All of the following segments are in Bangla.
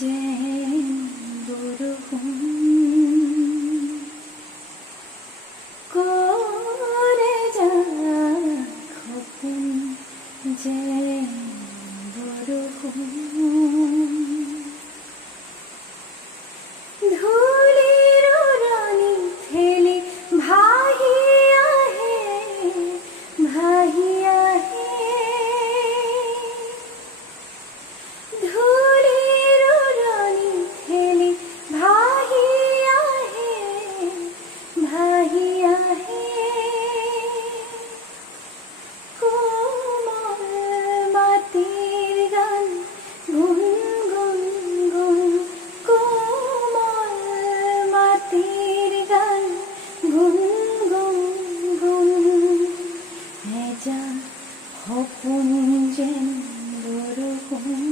যে বরহুন করে যা খপুন যে বরহুন ধুলির রানী থেলি ভাহিয়া হে ভাহিয়া হে ধুলির রানী থেলি ভাহিয়া হে ভাহিয়া হে কোমল মাটির গান গুন গুন গুন কোমল মাটির গান গুন গুন গুন হেজা সপোন যেন বৰষুণ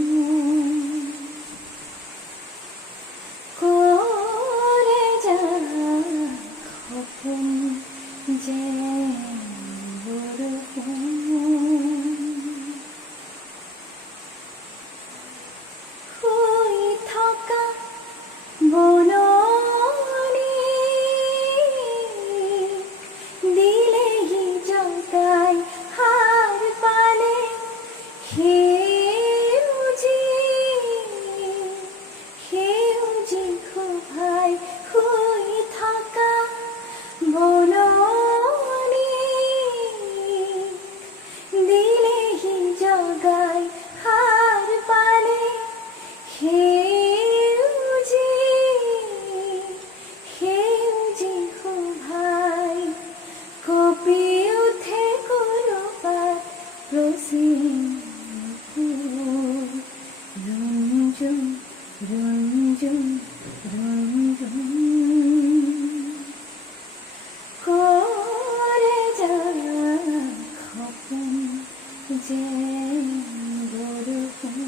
কৰে যা সপোন যেন বৰষুণ শুই থকা বননি দিলেহি জগাই হার পালে সেউজি সেউজি শোভাই শুই থকা বননি দিলেহি জগাই হার পালে সেউজি সেউজি শোভাই কঁপি উঠে কৰবাত ৰচিন ৰুঞ্জুন ৰুঞ্জুন ৰুঞ্জুন কৰে যা সপোন যেন বৰষুণ